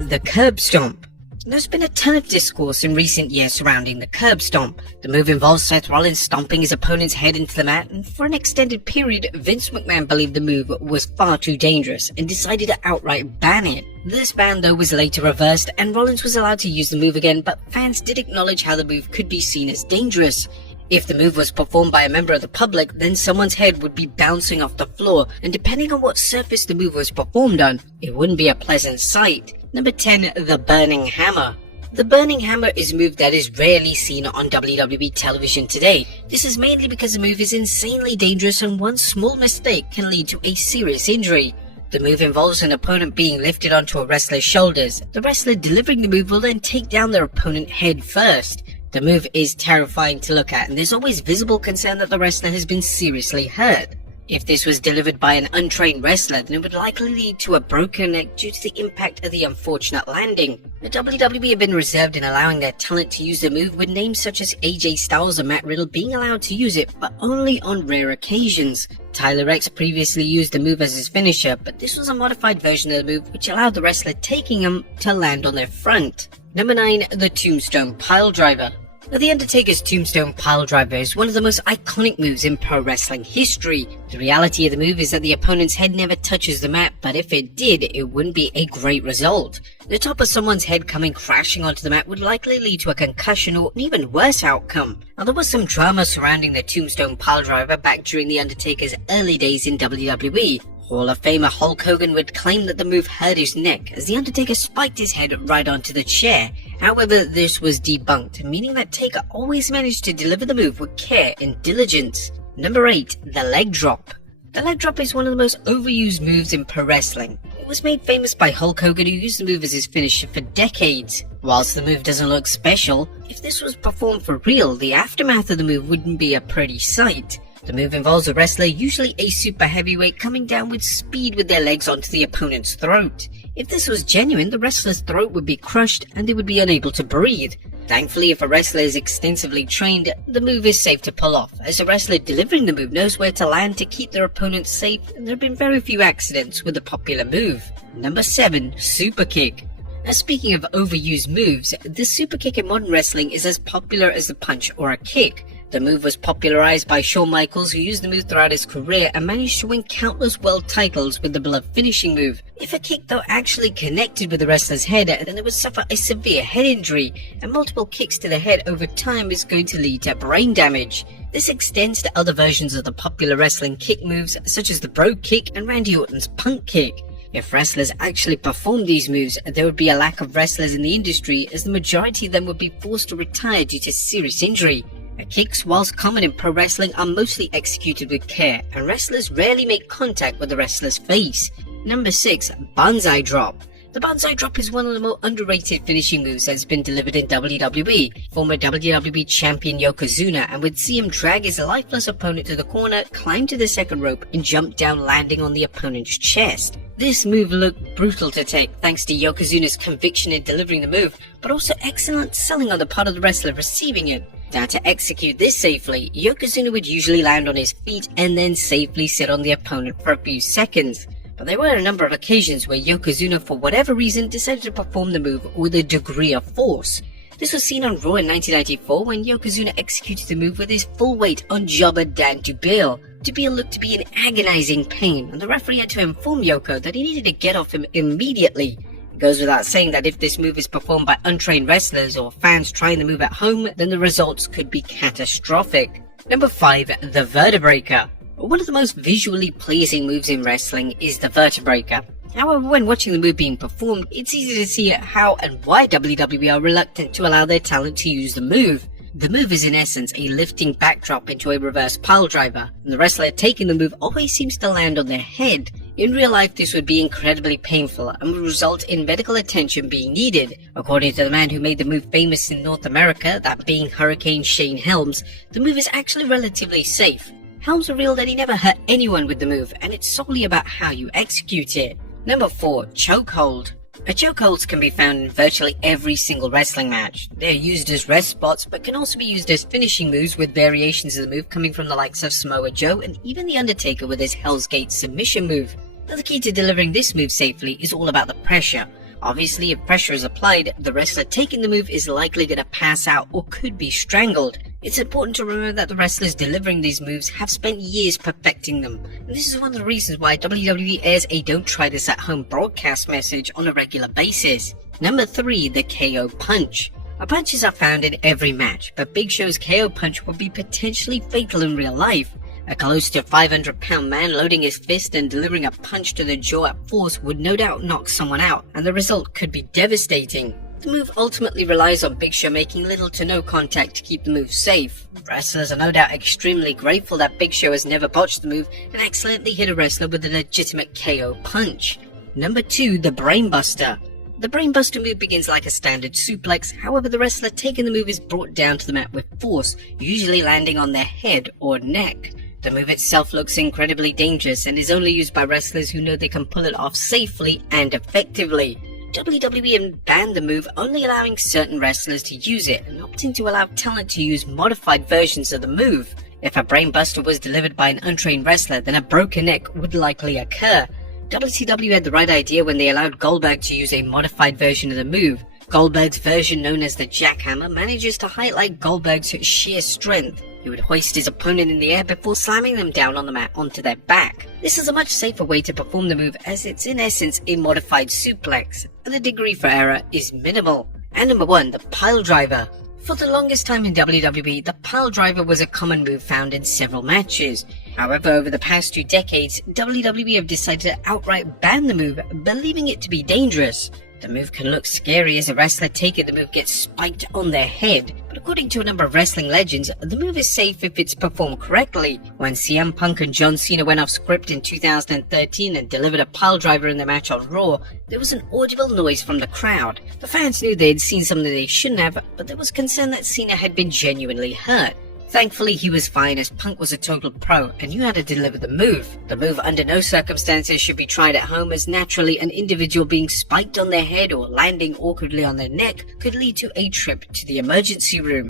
The curb stomp. There's been a ton of discourse in recent years surrounding the curb stomp. The move involves Seth Rollins stomping his opponent's head into the mat, and for an extended period, Vince McMahon believed the move was far too dangerous and decided to outright ban it. This ban though was later reversed and Rollins was allowed to use the move again, but fans did acknowledge how the move could be seen as dangerous. If the move was performed by a member of the public, then someone's head would be bouncing off the floor, and depending on what surface the move was performed on, it wouldn't be a pleasant sight. Number 10. The Burning Hammer. The Burning Hammer is a move that is rarely seen on WWE television today. This is mainly because the move is insanely dangerous and one small mistake can lead to a serious injury. The move involves an opponent being lifted onto a wrestler's shoulders. The wrestler delivering the move will then take down their opponent head first. The move is terrifying to look at, and there's always visible concern that the wrestler has been seriously hurt. If this was delivered by an untrained wrestler, then it would likely lead to a broken neck due to the impact of the unfortunate landing. The WWE have been reserved in allowing their talent to use the move, with names such as AJ Styles and Matt Riddle being allowed to use it, but only on rare occasions. Tyler X previously used the move as his finisher, but this was a modified version of the move which allowed the wrestler taking him to land on their front. Number 9. The Tombstone Piledriver. Now, the Undertaker's Tombstone Piledriver is one of the most iconic moves in pro wrestling history. The reality of the move is that the opponent's head never touches the mat, but if it did, it wouldn't be a great result. The top of someone's head coming crashing onto the mat would likely lead to a concussion or an even worse outcome. Now, there was some drama surrounding the Tombstone Piledriver back during the Undertaker's early days in WWE. Hall of Famer Hulk Hogan would claim that the move hurt his neck as the Undertaker spiked his head right onto the chair. However, this was debunked, meaning that Taker always managed to deliver the move with care and diligence. Number 8. The Leg Drop. The leg drop is one of the most overused moves in pro wrestling. It was made famous by Hulk Hogan, who used the move as his finisher for decades. Whilst the move doesn't look special, if this was performed for real, the aftermath of the move wouldn't be a pretty sight. The move involves a wrestler, usually a super heavyweight, coming down with speed with their legs onto the opponent's throat. If this was genuine, the wrestler's throat would be crushed and they would be unable to breathe. Thankfully, if a wrestler is extensively trained, the move is safe to pull off, as a wrestler delivering the move knows where to land to keep their opponent safe, and there have been very few accidents with the popular move. Number 7. Super Kick. Now, speaking of overused moves, the super kick in modern wrestling is as popular as the punch or a kick. The move was popularized by Shawn Michaels, who used the move throughout his career and managed to win countless world titles with the beloved finishing move. If a kick though actually connected with the wrestler's head, then they would suffer a severe head injury, and multiple kicks to the head over time is going to lead to brain damage. This extends to other versions of the popular wrestling kick moves, such as the Brogue Kick and Randy Orton's Punk Kick. If wrestlers actually performed these moves, there would be a lack of wrestlers in the industry, as the majority of them would be forced to retire due to serious injury. Kicks, whilst common in pro wrestling, are mostly executed with care, and wrestlers rarely make contact with the wrestler's face. Number 6. Banzai Drop. The Banzai Drop is one of the more underrated finishing moves that has been delivered in WWE. Former WWE champion Yokozuna and would see him drag his lifeless opponent to the corner, climb to the second rope, and jump down, landing on the opponent's chest. This move looked brutal to take thanks to Yokozuna's conviction in delivering the move, but also excellent selling on the part of the wrestler receiving it. Now, to execute this safely, Yokozuna would usually land on his feet and then safely sit on the opponent for a few seconds. But there were a number of occasions where Yokozuna, for whatever reason, decided to perform the move with a degree of force. This was seen on Raw in 1994 when Yokozuna executed the move with his full weight on jobber Dan Dubiel. Dubiel looked to be in agonizing pain, and the referee had to inform Yoko that he needed to get off him immediately. It goes without saying that if this move is performed by untrained wrestlers or fans trying the move at home, then the results could be catastrophic. Number 5. The Vertebraker. One of the most visually pleasing moves in wrestling is the Vertebraker. However, when watching the move being performed, it's easy to see how and why WWE are reluctant to allow their talent to use the move. The move is in essence a lifting backdrop into a reverse piledriver, and the wrestler taking the move always seems to land on their head. In real life, this would be incredibly painful and would result in medical attention being needed. According to the man who made the move famous in North America, that being Hurricane Shane Helms, the move is actually relatively safe. Helms revealed that he never hurt anyone with the move, and it's solely about how you execute it. Number 4. Chokehold. Chokeholds can be found in virtually every single wrestling match. They're used as rest spots, but can also be used as finishing moves, with variations of the move coming from the likes of Samoa Joe and even The Undertaker with his Hell's Gate submission move. Now, the key to delivering this move safely is all about the pressure. Obviously, if pressure is applied, the wrestler taking the move is likely going to pass out or could be strangled. It's important to remember that the wrestlers delivering these moves have spent years perfecting them, and this is one of the reasons why WWE airs a "Don't try this at home" broadcast message on a regular basis. Number 3, the KO punch. Punches are found in every match, but Big Show's KO punch would be potentially fatal in real life. A close to 500-pound man loading his fist and delivering a punch to the jaw at force would no doubt knock someone out, and the result could be devastating. The move ultimately relies on Big Show making little to no contact to keep the move safe. Wrestlers are no doubt extremely grateful that Big Show has never botched the move and accidentally hit a wrestler with a legitimate KO punch. Number 2, the Brainbuster. The Brainbuster move begins like a standard suplex, however the wrestler taking the move is brought down to the mat with force, usually landing on their head or neck. The move itself looks incredibly dangerous and is only used by wrestlers who know they can pull it off safely and effectively. WWE banned the move, only allowing certain wrestlers to use it and opting to allow talent to use modified versions of the move. If a Brainbuster was delivered by an untrained wrestler, then a broken neck would likely occur. WCW had the right idea when they allowed Goldberg to use a modified version of the move. Goldberg's version, known as the Jackhammer, manages to highlight Goldberg's sheer strength. He would hoist his opponent in the air before slamming them down on the mat onto their back. This is a much safer way to perform the move, as it's in essence a modified suplex, and the degree for error is minimal. And number 1, the pile driver. For the longest time in WWE, the pile driver was a common move found in several matches. However, over the past 2 decades, WWE have decided to outright ban the move, believing it to be dangerous. The move can look scary as a wrestler taking the move gets spiked on their head, but according to a number of wrestling legends, the move is safe if it's performed correctly. When CM Punk and John Cena went off script in 2013 and delivered a pile driver in the match on Raw, there was an audible noise from the crowd. The fans knew they had seen something they shouldn't have, but there was concern that Cena had been genuinely hurt. Thankfully, he was fine as Punk was a total pro and knew how to deliver the move. The move under no circumstances should be tried at home, as naturally an individual being spiked on their head or landing awkwardly on their neck could lead to a trip to the emergency room.